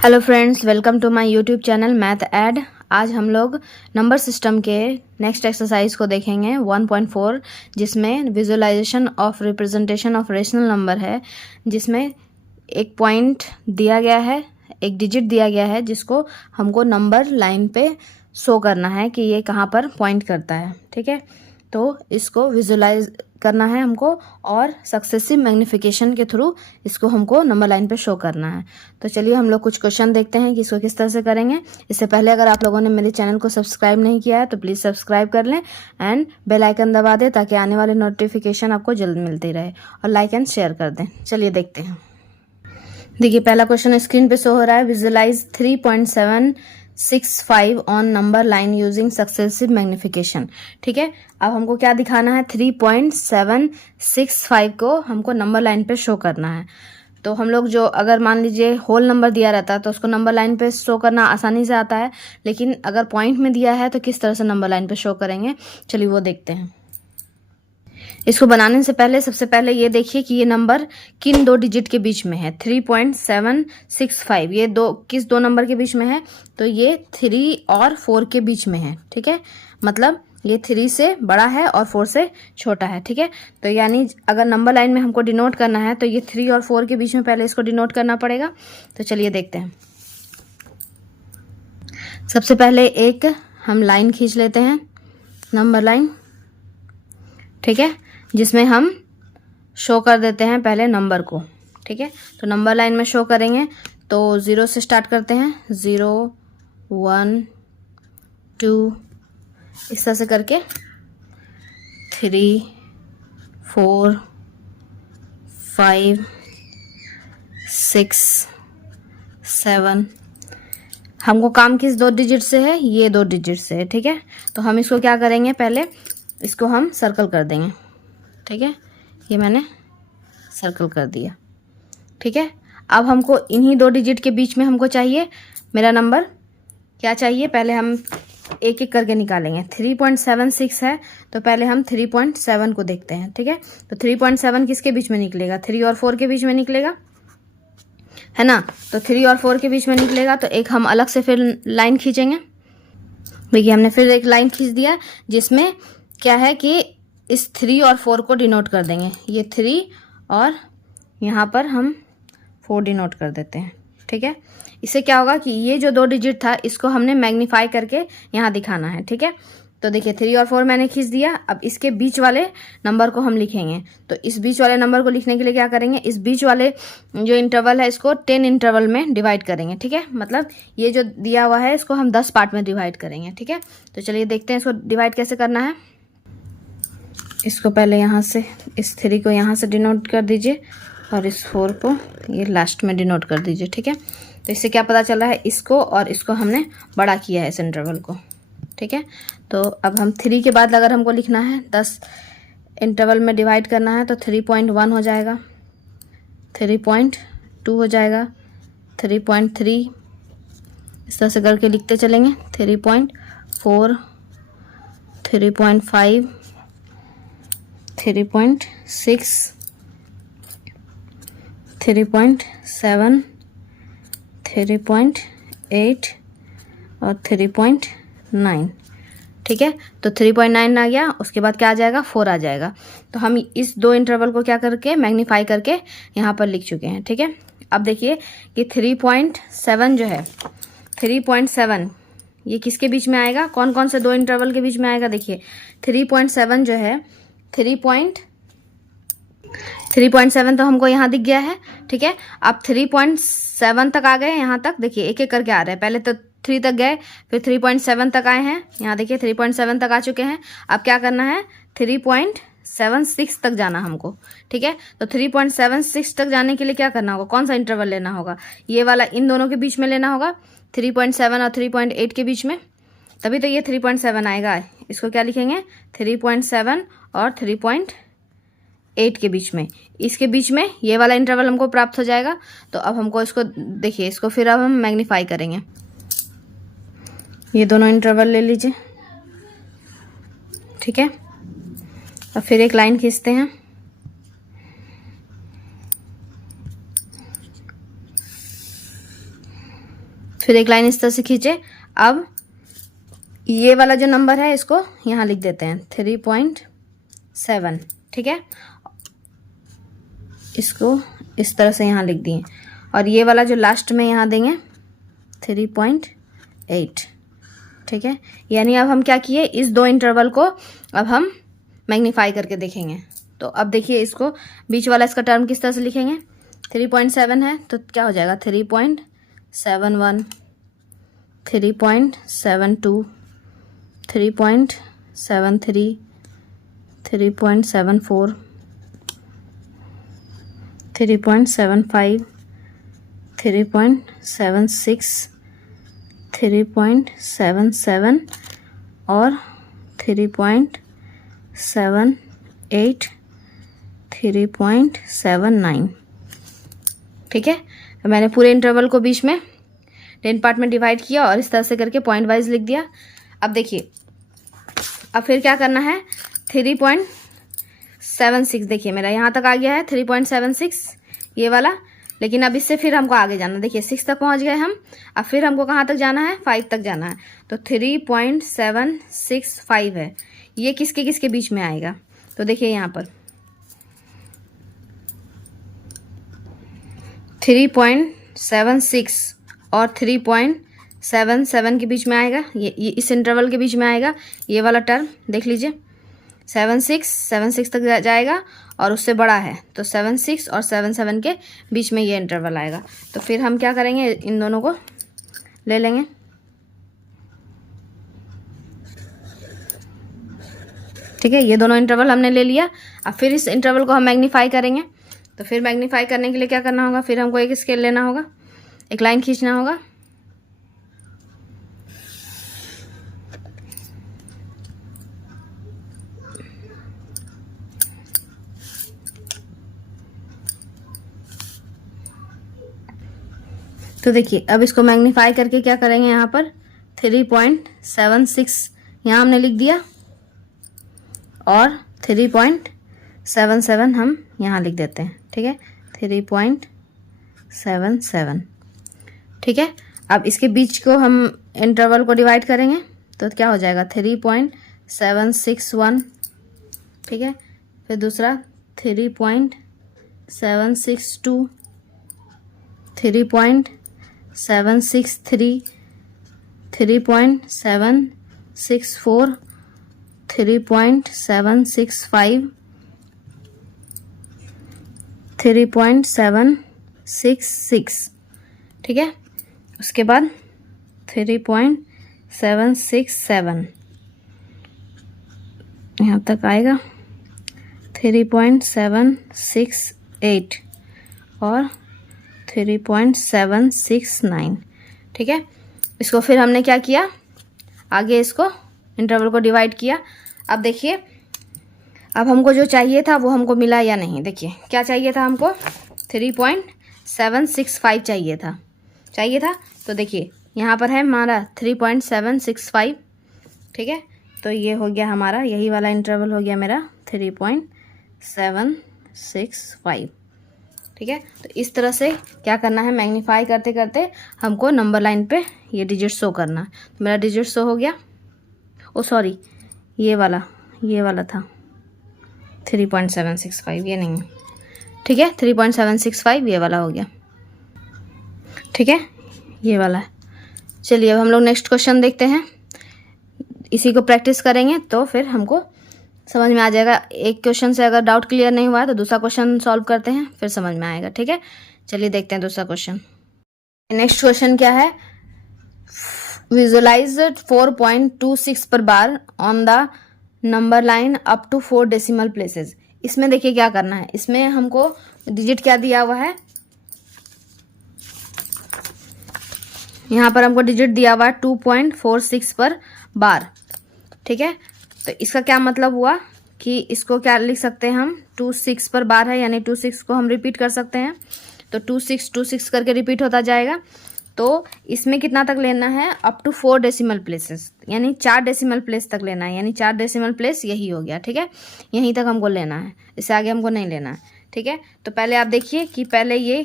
Hello friends, welcome to my YouTube channel math aid. आज हम लोग नंबर सिस्टम के नेक्स्ट एक्सरसाइज को देखेंगे 1.4, जिसमें visualization of representation of rational number है, जिसमें एक पॉइंट दिया गया है, एक डिजिट दिया गया है, जिसको हमको नंबर लाइन पे शो करना है कि ये कहाँ पर पॉइंट करता है। ठीक है, तो इसको विजुअलाइज करना है हमको और सक्सेसिव मैग्नीफिकेशन के थ्रू इसको हमको नंबर लाइन पे शो करना है। तो चलिए हम लोग कुछ क्वेश्चन देखते हैं कि इसको किस तरह से करेंगे। इससे पहले अगर आप लोगों ने मेरे चैनल को सब्सक्राइब नहीं किया है तो प्लीज़ सब्सक्राइब कर लें एंड बेल आइकन दबा दें ताकि आने वाले नोटिफिकेशन आपको जल्द मिलती रहे, और लाइक एंड शेयर कर दें। चलिए देखते हैं। देखिए, पहला क्वेश्चन स्क्रीन पे शो हो रहा है। Visualize 3.765 on number line using successive magnification. ठीक है, अब हमको क्या दिखाना है, 3.765 को हमको नंबर लाइन पे शो करना है। तो हम लोग जो अगर मान लीजिए होल नंबर दिया रहता है तो उसको नंबर लाइन पे शो करना आसानी से आता है, लेकिन अगर पॉइंट में दिया है तो किस तरह से नंबर लाइन पे शो करेंगे, चलिए वो देखते हैं। इसको बनाने से पहले सबसे पहले ये देखिए कि ये नंबर किन दो डिजिट के बीच में है। 3.765 ये किस दो नंबर के बीच में है, तो ये 3 और 4 के बीच में है। ठीक है, मतलब ये 3 से बड़ा है और 4 से छोटा है। ठीक है, तो यानी अगर नंबर लाइन में हमको डिनोट करना है तो ये 3 और 4 के बीच में पहले इसको डिनोट करना पड़ेगा। तो चलिए देखते हैं। सबसे पहले एक हम लाइन खींच लेते हैं, नंबर लाइन। ठीक है, जिसमें हम शो कर देते हैं पहले नंबर को। ठीक है, तो नंबर लाइन में शो करेंगे तो 0 से स्टार्ट करते हैं, 0 1 2 इस तरह से करके 3 4 5 6 7। हमको काम किस दो डिजिट से है, ये 2 डिजिट से है। ठीक है, तो हम इसको क्या करेंगे, पहले इसको हम सर्कल कर देंगे। ठीक है, ये मैंने सर्कल कर दिया। ठीक है, अब हमको इन्हीं 2 डिजिट के बीच में हमको चाहिए मेरा नंबर क्या चाहिए, पहले हम एक एक करके निकालेंगे। 3.76 है तो पहले हम 3.7 को देखते हैं। ठीक है, तो 3.7 किसके बीच में निकलेगा, 3 और 4 के बीच में निकलेगा, है ना। तो 3 और 4 के बीच में निकलेगा तो एक हम अलग से फिर लाइन खींचेंगे। देखिए, हमने फिर एक लाइन खींच दिया जिसमें क्या है कि इस 3 और 4 को डिनोट कर देंगे। ये 3 और यहाँ पर हम 4 डिनोट कर देते हैं। ठीक है, इससे क्या होगा कि ये जो 2 डिजिट था इसको हमने मैग्नीफाई करके यहाँ दिखाना है। ठीक है, तो देखिए 3 और 4 मैंने खींच दिया। अब इसके बीच वाले नंबर को हम लिखेंगे। तो इस बीच वाले नंबर को लिखने के लिए क्या करेंगे, इस बीच वाले जो इंटरवल है इसको 10 इंटरवल में डिवाइड करेंगे। ठीक है, मतलब ये जो दिया हुआ है इसको हम 10 पार्ट में डिवाइड करेंगे। ठीक है, तो चलिए देखते हैं इसको डिवाइड कैसे करना है। इसको पहले यहाँ से इस 3 को यहाँ से डिनोट कर दीजिए और इस 4 को ये लास्ट में डिनोट कर दीजिए। ठीक है, तो इससे क्या पता चला है, इसको और इसको हमने बड़ा किया है इस इंटरवल को। ठीक है, तो अब हम 3 के बाद अगर हमको लिखना है 10 इंटरवल में डिवाइड करना है तो 3.1 हो जाएगा, 3.2 हो जाएगा, 3.3 इस तरह से करके लिखते चलेंगे। 3.4 3.5 3.6 3.7 3.8 और 3.9। ठीक है, तो 3.9 आ गया, उसके बाद क्या आ जाएगा, 4 आ जाएगा। तो हम इस 2 इंटरवल को क्या करके मैग्नीफाई करके यहाँ पर लिख चुके हैं। ठीक है, अब देखिए कि 3.7 जो है, 3.7 ये किसके बीच में आएगा, कौन कौन से 2 इंटरवल के बीच में आएगा। देखिए 3.7 जो है 3.7 तो हमको यहाँ दिख गया है। ठीक है, अब 3.7 तक आ गए, यहाँ तक देखिए एक एक करके आ रहे हैं। पहले तो 3 तक गए, फिर 3.7 तक आए हैं, यहाँ देखिए 3.7 तक आ चुके हैं। अब क्या करना है, 3.76 तक जाना हमको। ठीक है, तो 3.76 तक जाने के लिए क्या करना होगा, कौन सा इंटरवल लेना होगा, ये वाला इन दोनों के बीच में लेना होगा, 3.7 और 3.8 के बीच में, तभी तो ये 3.7 आएगा। इसको क्या लिखेंगे, 3.7 और 3.8 के बीच में, इसके बीच में ये वाला इंटरवल हमको प्राप्त हो जाएगा। तो अब हमको इसको देखिए, इसको फिर अब हम मैग्नीफाई करेंगे। ये दोनों इंटरवल ले लीजिए। ठीक है, अब फिर एक लाइन खींचते हैं। फिर एक लाइन इस तरह से खींचे। अब ये वाला जो नंबर है इसको यहाँ लिख देते हैं 3.7, ठीक है, इसको इस तरह से यहाँ लिख दिए। और ये वाला जो लास्ट में यहाँ देंगे 3.8, ठीक है। यानी अब हम क्या किए, इस दो इंटरवल को अब हम मैग्नीफाई करके देखेंगे। तो अब देखिए इसको बीच वाला इसका टर्म किस तरह से लिखेंगे, 3.7 है तो क्या हो जाएगा 3.71, 3.72, 3.73, 3.74, 3.75, 3.76, 3.77 और 3.78, 3.79, ठीक है। तो मैंने पूरे इंटरवल को बीच में 10 पार्ट में डिवाइड किया और इस तरह से करके पॉइंट वाइज लिख दिया। अब देखिए, अब फिर क्या करना है, 3.76 देखिए मेरा यहाँ तक आ गया है 3.76 ये वाला। लेकिन अब इससे फिर हमको आगे जाना, देखिए 6 तक पहुँच गए हम। अब फिर हमको कहाँ तक जाना है, 5 तक जाना है। तो 3.765 है, ये किसके किसके बीच में आएगा। तो देखिए यहाँ पर 3.76 और 3.77 के बीच में आएगा, ये इस इंटरवल के बीच में आएगा ये वाला टर्म। देख लीजिए 76 तक जाएगा और उससे बड़ा है तो 76 और 77 के बीच में ये इंटरवल आएगा। तो फिर हम क्या करेंगे, इन दोनों को ले लेंगे, ठीक है। ये दोनों इंटरवल हमने ले लिया। अब फिर इस इंटरवल को हम मैग्नीफाई करेंगे। तो फिर मैग्नीफाई करने के लिए क्या करना होगा, फिर हमको एक स्केल लेना होगा, एक लाइन खींचना होगा। तो देखिए अब इसको मैग्नीफाई करके क्या करेंगे, यहाँ पर 3.76 यहाँ हमने लिख दिया और 3.77 हम यहाँ लिख देते हैं, ठीक है, 3.77, ठीक है। अब इसके बीच को हम इंटरवल को डिवाइड करेंगे तो क्या हो जाएगा 3.761, ठीक है। फिर दूसरा 3.762, 3.763, 3.764, 3.765, 3.766, ठीक है। उसके बाद 3.767 यहाँ तक आएगा, 3.768 और 3.769, ठीक है। इसको फिर हमने क्या किया, आगे इसको इंटरवल को डिवाइड किया। अब देखिए अब हमको जो चाहिए था वो हमको मिला या नहीं। देखिए क्या चाहिए था हमको, 3.765 चाहिए था तो देखिए यहाँ पर है हमारा 3.765, ठीक है। तो ये हो गया हमारा, यही वाला इंटरवल हो गया मेरा 3.765, ठीक है। तो इस तरह से क्या करना है, मैग्नीफाई करते करते हमको नंबर लाइन पे ये डिजिट शो करना। तो मेरा डिजिट शो हो गया, ओ सॉरी ये वाला था 3.765, ये नहीं, ठीक है, 3.765 ये वाला हो गया, ठीक है, ये वाला है। चलिए अब हम लोग नेक्स्ट क्वेश्चन देखते हैं, इसी को प्रैक्टिस करेंगे तो फिर हमको समझ में आ जाएगा। एक क्वेश्चन से अगर डाउट क्लियर नहीं हुआ है तो दूसरा क्वेश्चन सॉल्व करते हैं, फिर समझ में आएगा, ठीक है। चलिए देखते हैं दूसरा क्वेश्चन। नेक्स्ट क्वेश्चन क्या है, विजुअलाइज 4.26 पर bar on the number line up to 4 decimal places. इसमें देखिए क्या करना है, इसमें हमको डिजिट क्या दिया हुआ है, यहाँ पर हमको डिजिट दिया हुआ है 2.46 पर बार, ठीक है। तो इसका क्या मतलब हुआ कि इसको क्या लिख सकते हैं हम, 26 पर बार है यानी 26 को हम रिपीट कर सकते हैं। तो 26 करके रिपीट होता जाएगा। तो इसमें कितना तक लेना है, अप टू 4 डेसिमल प्लेसेस, यानी 4 डेसिमल प्लेस तक लेना है, यानी 4 डेसिमल प्लेस यही हो गया, ठीक है। यहीं तक हमको लेना है, इससे आगे हमको नहीं लेना है, ठीक है। तो पहले आप देखिए कि पहले ये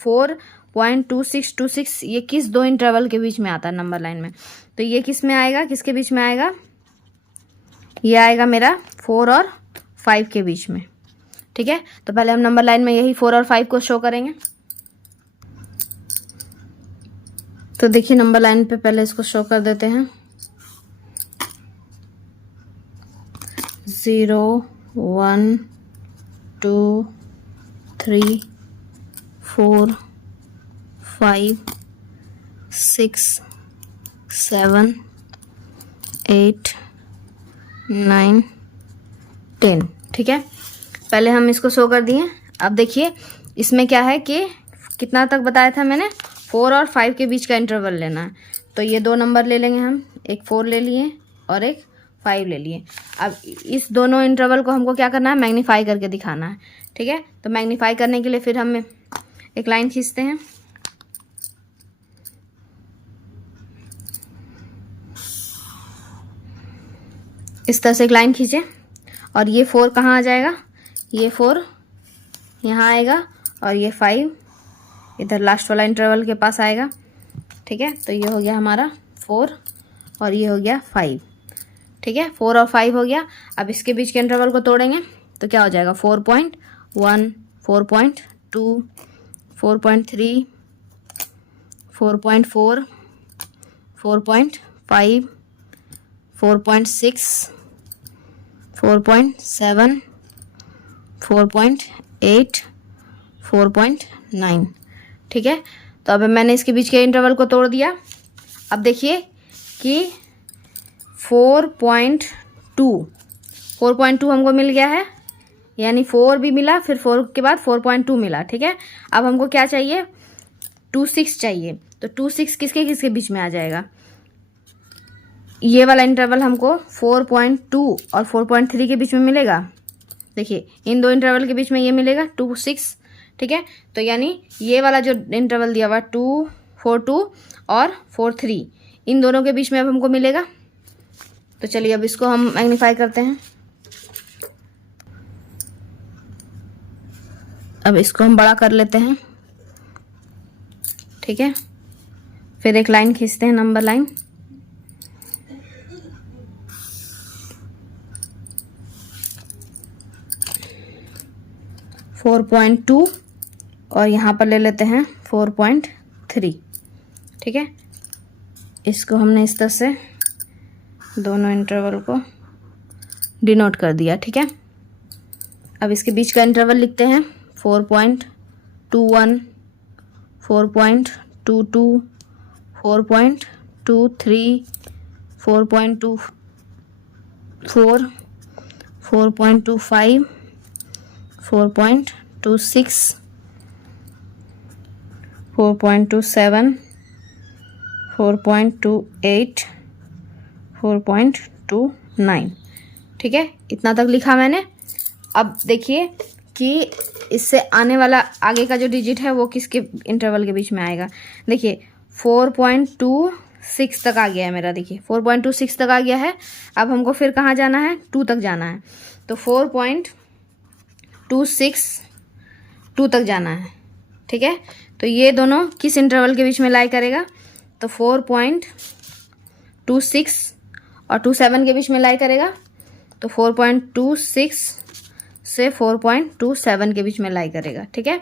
4 0.2626 ये किस दो इंटरवल के बीच में आता है नंबर लाइन में, तो ये किस में आएगा, किसके बीच में आएगा, ये आएगा मेरा 4 और 5 के बीच में। ठीक है, तो पहले हम नंबर लाइन में यही 4 और 5 को शो करेंगे। तो देखिए नंबर लाइन पे पहले इसको शो कर देते हैं। 0 1 2 3 4 5 6 7 8 9 10। ठीक है, पहले हम इसको शो कर दिए। अब देखिए इसमें क्या है कि कितना तक बताया था मैंने, 4 और 5 के बीच का इंटरवल लेना है। तो ये दो नंबर ले लेंगे हम, एक 4 ले लिए और एक 5 ले लिए। अब इस दोनों इंटरवल को हमको क्या करना है, मैग्नीफाई करके दिखाना है। ठीक है, तो मैग्नीफाई करने के लिए फिर हम एक लाइन खींचते हैं। इस तरह से एक लाइन खींचे और ये 4 कहाँ आ जाएगा, ये 4 यहाँ आएगा और ये 5 इधर लास्ट वाला इंटरवल के पास आएगा। ठीक है, तो ये हो गया हमारा 4 और ये हो गया 5। ठीक है, 4 और 5 हो गया। अब इसके बीच के इंटरवल को तोड़ेंगे तो क्या हो जाएगा, 4.1 4.2 4.3 4.4 4.5 4.6 4.7 4.8 4.9। ठीक है, तो अब मैंने इसके बीच के इंटरवल को तोड़ दिया। अब देखिए कि 4.2 हमको मिल गया है, यानी 4 भी मिला, फिर 4 के बाद 4.2 मिला। ठीक है, अब हमको क्या चाहिए, 26 चाहिए। तो 26 किसके किसके बीच में आ जाएगा, ये वाला इंटरवल हमको 4.2 और 4.3 के बीच में मिलेगा। देखिए इन दो इंटरवल के बीच में ये मिलेगा 26। ठीक है, तो यानी ये वाला जो इंटरवल दिया हुआ 242 और 43, इन दोनों के बीच में अब हमको मिलेगा। तो चलिए अब इसको हम मैग्नीफाई करते हैं। अब इसको हम बड़ा कर लेते हैं। ठीक है, फिर एक लाइन खींचते हैं, नंबर लाइन। फोर 4.2 और यहाँ पर ले लेते हैं 4.3। ठीक है, इसको हमने इस तरह से दोनों इंटरवल को डिनोट कर दिया। ठीक है, अब इसके बीच का इंटरवल लिखते हैं 4.21 4.22 4.23 4.24 4.25 4.26 4.27 4.28 4.29। ठीक है, इतना तक लिखा मैंने। अब देखिए कि इससे आने वाला आगे का जो डिजिट है वो किसके इंटरवल के बीच में आएगा। देखिए 4.26 तक आ गया है मेरा, देखिए 4.26 तक आ गया है। अब हमको फिर कहाँ जाना है, 2 तक जाना है। तो 4.262 तक जाना है। ठीक है, तो ये दोनों किस इंटरवल के बीच में लाई करेगा, तो 4.26 और 27 के बीच में लाई करेगा। तो 4.26 से 4.27 के बीच में लाई करेगा। ठीक है,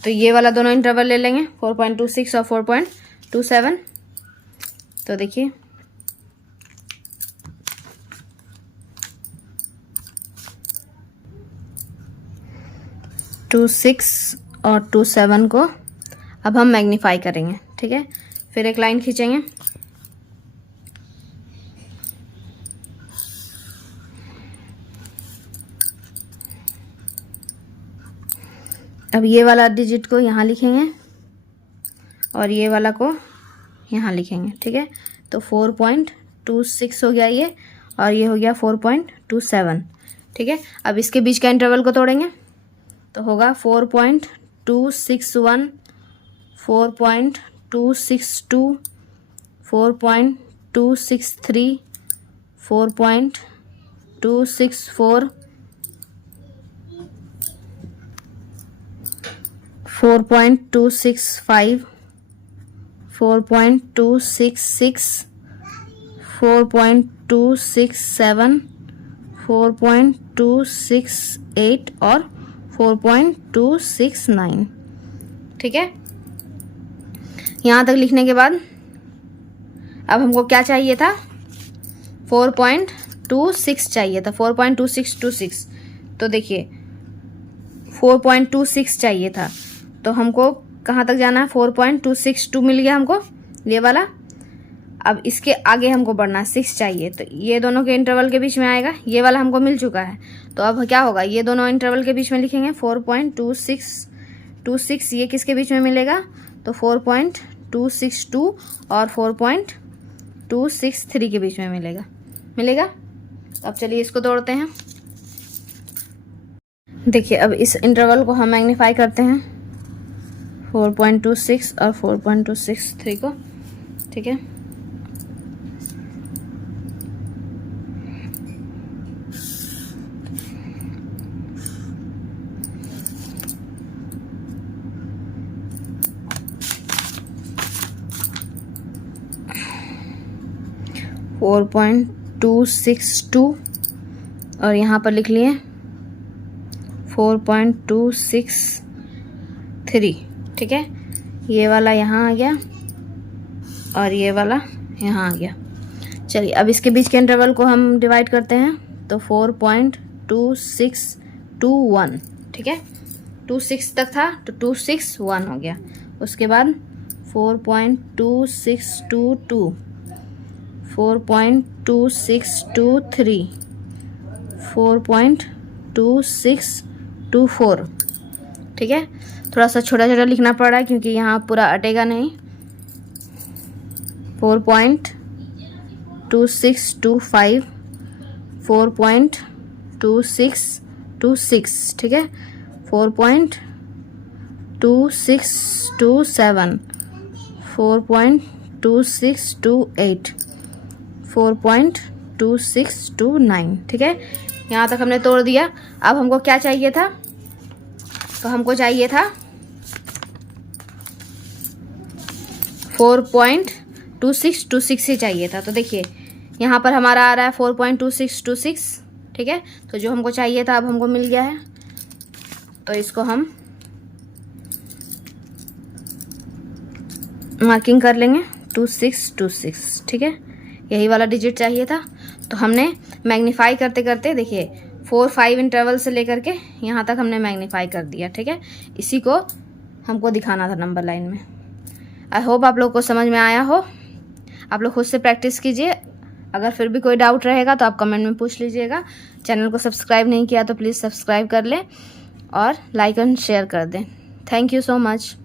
तो ये वाला दोनों इंटरवल ले लेंगे, 4.26 और 4.27। तो देखिए टू 6 और 27 को अब हम मैग्नीफाई करेंगे। ठीक है, फिर एक लाइन खींचेंगे। अब ये वाला डिजिट को यहाँ लिखेंगे और ये वाला को यहाँ लिखेंगे। ठीक है, तो 4.26 हो गया ये, और ये हो गया 4.27। ठीक है, अब इसके बीच का इंटरवल को तोड़ेंगे तो होगा 4.261 4.262 4.263 4.264 4.265, 4.266, 4.267, 4.268 और 4.269। ठीक है, यहाँ तक लिखने के बाद अब हमको क्या चाहिए था, 4.26 चाहिए था, 4.2626। तो देखिए 4.26 चाहिए था, तो हमको कहाँ तक जाना है, 4.262 मिल गया हमको ये वाला। अब इसके आगे हमको बढ़ना है, 6 चाहिए, तो ये दोनों के इंटरवल के बीच में आएगा, ये वाला हमको मिल चुका है। तो अब क्या होगा, ये दोनों इंटरवल के बीच में लिखेंगे 4.2626, ये किसके बीच में मिलेगा, तो 4.262 और 4.263 के बीच में मिलेगा। अब चलिए इसको तोड़ते हैं। देखिए अब इस इंटरवल को हम मैग्नीफाई करते हैं, 4.26 और 4.263 को। ठीक है, फोर 4.262 और यहाँ पर लिख लिए 4.263। ठीक है, ये वाला यहाँ आ गया और ये वाला यहाँ आ गया। चलिए अब इसके बीच के इंटरवल को हम डिवाइड करते हैं, तो 4.2621। ठीक है, 26 तक था तो 261 हो गया। उसके बाद 4.2622, 4.2623, 4.2624। ठीक है, थोड़ा सा छोटा छोटा लिखना पड़ रहा है क्योंकि यहाँ पूरा अटेगा नहीं। 4.2625, 4.2626। ठीक है, 4.2627, 4.2628, 4.2629। ठीक है, यहाँ तक हमने तोड़ दिया। अब हमको क्या चाहिए था, तो हमको चाहिए था 4.2626 ही चाहिए था। तो देखिए यहाँ पर हमारा आ रहा है 4.2626। ठीक है, तो जो हमको चाहिए था अब हमको मिल गया है। तो इसको हम मार्किंग कर लेंगे 2626। ठीक है, यही वाला डिजिट चाहिए था। तो हमने मैग्नीफाई करते करते देखिए 4-5 इंटरवल से लेकर के यहाँ तक हमने मैग्नीफाई कर दिया। ठीक है, इसी को हमको दिखाना था नंबर लाइन में। आई होप आप लोग को समझ में आया हो। आप लोग खुद से प्रैक्टिस कीजिए। अगर फिर भी कोई डाउट रहेगा तो आप कमेंट में पूछ लीजिएगा। चैनल को सब्सक्राइब नहीं किया तो प्लीज़ सब्सक्राइब कर लें और लाइक एंड शेयर कर दें। Thank you so much.